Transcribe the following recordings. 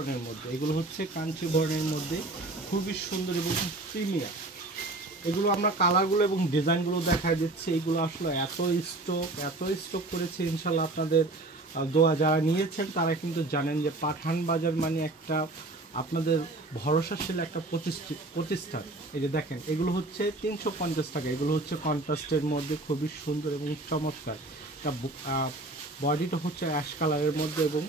বর্ণের মধ্যে, এগুলো হচ্ছে কাঞ্চি বর্ণের মধ্যে খুবই সুন্দর এবং প্রিমিয়াম। এগুলো আমরা কালারগুলো এবং ডিজাইনগুলো দেখা দিচ্ছি। এগুলো আসলে এত স্টক করেছে ইনশাল্লাহ। আপনাদের দোয়া যারা নিয়েছেন তারা কিন্তু জানেন যে পাঠান বাজার মানে একটা আপনাদের ভরসাশীল একটা প্রতিষ্ঠান। এই যে দেখেন, এগুলো হচ্ছে 350 টাকা। এগুলো হচ্ছে কন্ট্রাস্টের মধ্যে খুবই সুন্দর এবং চমৎকার। একটা বডিটা হচ্ছে অ্যাশ কালারের মধ্যে এবং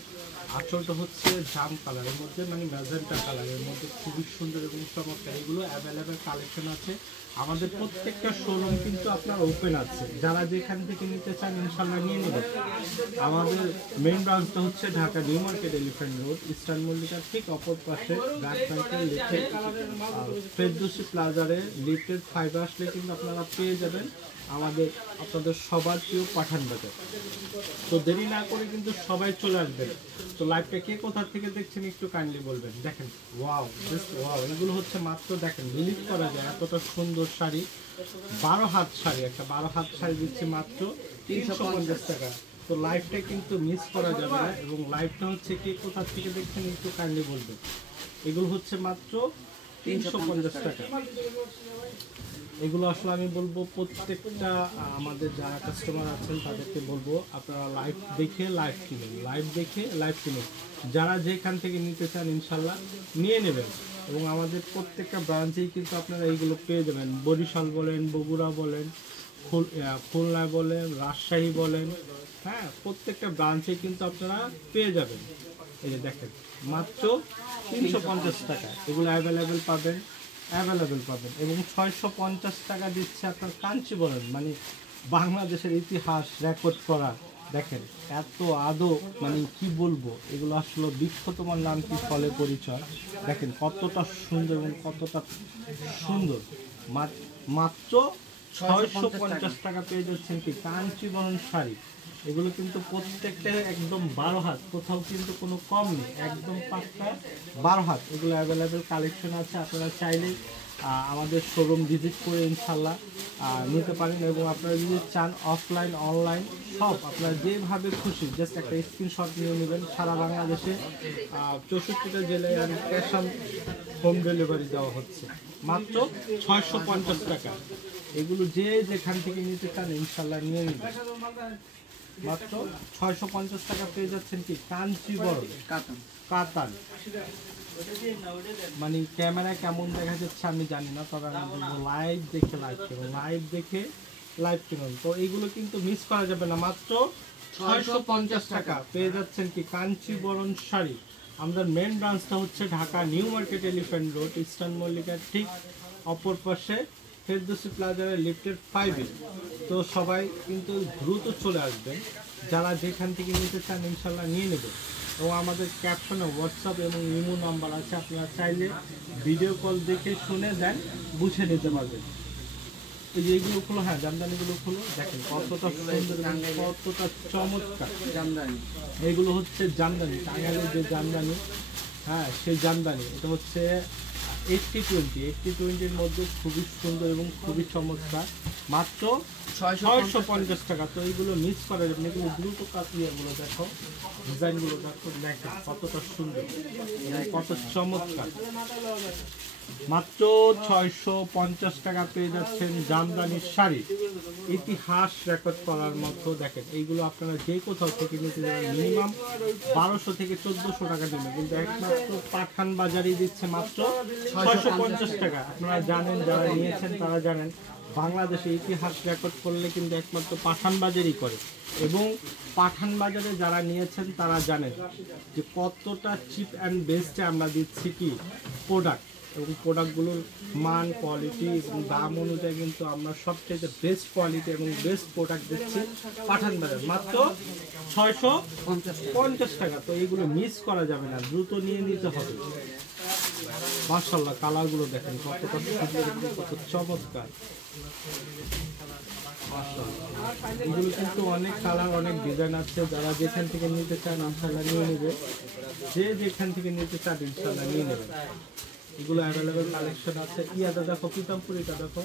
আঁচলটা হচ্ছে জাম কালারের মধ্যে, মানে ম্যাজেন্টা কালারের মধ্যে খুবই সুন্দর এবং চমৎকার। এগুলো অ্যাভেলেবেল কালেকশন আছে। আমাদের প্রত্যেকটা শোরুম কিন্তু আপনার ওপেন আছে, যারা যেখান থেকে নিতে চান ইনশাল্লাহ নিয়ে নেবেন। আমাদের মেইন ব্রাঞ্চটা হচ্ছে Dhaka New Market Elephant Road, Eastern মল্লিকার ঠিক অপর পাশে ফেরদৌসী প্লাজারে লিফটের 5 আসলে কিন্তু আপনারা পেয়ে যাবেন আপনাদের সবার প্রিয় পাঠান বাজার। তো দেরি না করে কিন্তু সবাই চলে আসবেন। তো লাইভটা কে কোথা থেকে দেখছেন একটু কাইন্ডলি বলবেন। দেখেন, ওয়াও, এগুলো হচ্ছে মাত্র দেখেন বিলিভ করা যায় এতটা সুন্দর শাড়ি। 12 হাত শাড়ি, একটা 12 হাত শাড়ি দিচ্ছে মাত্র 350 টাকা। তো লাইভটা কিন্তু মিস করা যাবে না। এবং লাইভটা হচ্ছে কে কোথা থেকে দেখছেন একটু কাইন্ডলি বলবেন। এগুলো হচ্ছে মাত্র 350 টাকা। এগুলো আসলে আমি বলবো প্রত্যেকটা আমাদের যারা কাস্টমার আছেন তাদেরকে বলবো আপনারা লাইভ দেখে লাইভ কিনুন। যারা যেখান থেকে নিতে চান ইনশাল্লাহ নিয়ে নেবেন। এবং আমাদের প্রত্যেকটা ব্রাঞ্চেই কিন্তু আপনারা এইগুলো পেয়ে যাবেন। বরিশাল বলেন, বগুড়া বলেন, খুলনা বলেন, রাজশাহী বলেন, হ্যাঁ, প্রত্যেকটা ব্রাঞ্চে কিন্তু আপনারা পেয়ে যাবেন। এই যে দেখেন, মাত্র 350 টাকা এগুলো অ্যাভেলেবেল পাবেন এবং 650 টাকা দিচ্ছে আপনার কাঞ্চিবরণ, মানে বাংলাদেশের ইতিহাস রেকর্ড করা। দেখেন এত মানে কি বলবো, এগুলো আসলে বৃক্ষ তোমার নাম কি ফলে পরিচয়। দেখেন কতটা সুন্দর এবং কতটা সুন্দর। মাত্র 650 টাকা পেয়ে যাচ্ছেন কি কাঞ্চিবরণ শাড়ি। এগুলো কিন্তু প্রত্যেকটা একদম 12 হাত, কোথাও কিন্তু কোনো কম নেই, একদম পাক্কা 12 হাত। এগুলো অ্যাভেলেবেল কালেকশন আছে। আপনারা চাইলে আমাদের শোরুম ভিজিট করে ইনশাল্লাহ নিতে পারেন। এবং আপনারা যদি চান অফলাইন অনলাইন সব আপনারা যেভাবে খুশি জাস্ট একটা স্ক্রিনশট নিয়ে নেবেন। সারা বাংলাদেশে 64টা জেলায় আর ক্যাশ অন হোম ডেলিভারি দেওয়া হচ্ছে মাত্র 650 টাকা। এগুলো যেখান থেকে নিতে চান ইনশাল্লাহ নিয়ে নেবেন। মাত্র 650 টাকা পেয়ে যাচ্ছেন কি কাঞ্চিবরণ কাতান। মানে ক্যামেরা কেমন দেখা যাচ্ছে আমি জানি না, তবে আমি বলবো লাইভ দেখে লাইভ কিনুন। তো এইগুলো কিন্তু মিস করা যাবে না। মাত্র 650 টাকা পেয়ে যাচ্ছেন কি কাঞ্চিবরণ শাড়ি। আমাদের মেন ব্রাঞ্চটা হচ্ছে Dhaka New Market Elephant Road, Eastern মল্লিকার ঠিক অপর পাশে ফেরদৌসী প্লাজারের লিফটের 5-এ। তো সবাই কিন্তু দ্রুত চলে আসবেন, যারা যেখান থেকে নিতে চান ইনশাল্লাহ নিয়ে নেবেন। এবং আমাদের ক্যাপশনে হোয়াটসঅ্যাপ এবং ইমো নাম্বার আছে, আপনারা চাইলে ভিডিও কল দেখে শুনে দেন বুঝে নিতে পারবেন। এই যে এইগুলো খুলো, হ্যাঁ জামদানিগুলো খুলো, দেখেন কতটা সুন্দর, কতটা চমৎকার জামদানি। এগুলো হচ্ছে জামদানি, টাঙ্গাইলের যে জামদানি, হ্যাঁ সেই জামদানি। এটা হচ্ছে 80-20 মধ্যে খুবই সুন্দর এবং খুবই চমৎকার। মাত্র 650 টাকা। তো এইগুলো মিস করা যাবে না, এগুলো দ্রুত কাটিয়ে এগুলো দেখো, ডিজাইনগুলো দেখো, দেখেন কতটা সুন্দর এবং কত চমৎকার। মাত্র 650 টাকা পেয়ে যাচ্ছেন জামদানির শাড়ি, ইতিহাস রেকর্ড করার মতো। দেখেন এইগুলো আপনারা যে কোথাও থেকে নিতে যাবেন মিনিমাম 1200 থেকে 1400 টাকা দিবেন, কিন্তু একমাত্র পাঠান বাজারই দিচ্ছে মাত্র 650 টাকা। আপনারা জানেন, যারা নিয়েছেন তারা জানেন বাংলাদেশে ইতিহাস রেকর্ড করলে কিন্তু একমাত্র পাঠান বাজারই করে। এবং পাঠান বাজারে যারা নিয়েছেন তারা জানেন যে কতটা চিপ অ্যান্ড বেস্টে আমরা দিচ্ছি কি প্রোডাক্ট, এবং প্রোডাক্টগুলোর মান, কোয়ালিটি এবং দাম অনুযায়ী কিন্তু আমরা সবচেয়ে বেস্ট কোয়ালিটি এবং বেস্ট প্রোডাক্ট দিচ্ছি পাঠান বাজার মাত্র 650 টাকা। তো এইগুলো মিস করা যাবে না, দ্রুত নিয়ে নিতে হবে। মাশাআল্লাহ, কালারগুলো দেখেন কতটা সুন্দর এবং কত চমৎকার। এগুলো কিন্তু অনেক কালার, অনেক ডিজাইন আছে। যারা যেখান থেকে নিতে চান ইনশাল্লাহ নিয়ে নেবে, যেখান থেকে নিতে চান ইনশাল্লাহ নিয়ে নেবে। এগুলো অ্যাভেলেবেল কালেকশন আছে। ইয়াটা দেখো, পিতাম্পুরিটা দেখো,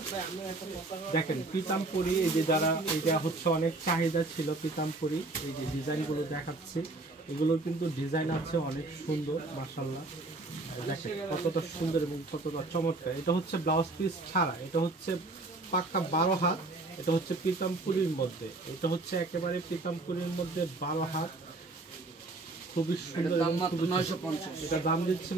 দেখেন পিতাম্পুরি। এই যে যারা, এটা হচ্ছে অনেক চাহিদা ছিল পিতাম্পুরি, এই যে ডিজাইনগুলো দেখাচ্ছি, এগুলোর কিন্তু ডিজাইন আছে অনেক সুন্দর মাশাআল্লাহ। দেখেন কতটা সুন্দর এবং কতটা চমৎকার। এটা হচ্ছে ব্লাউজ পিস ছাড়া, এটা হচ্ছে পাক্কা 12 হাত। এটা হচ্ছে পিতামপুরীর মধ্যে, এটা হচ্ছে একেবারে পিতামপুরীর মধ্যে 12 হাত, খুবই সুন্দর এবং খুবই, এটা দাম দিচ্ছে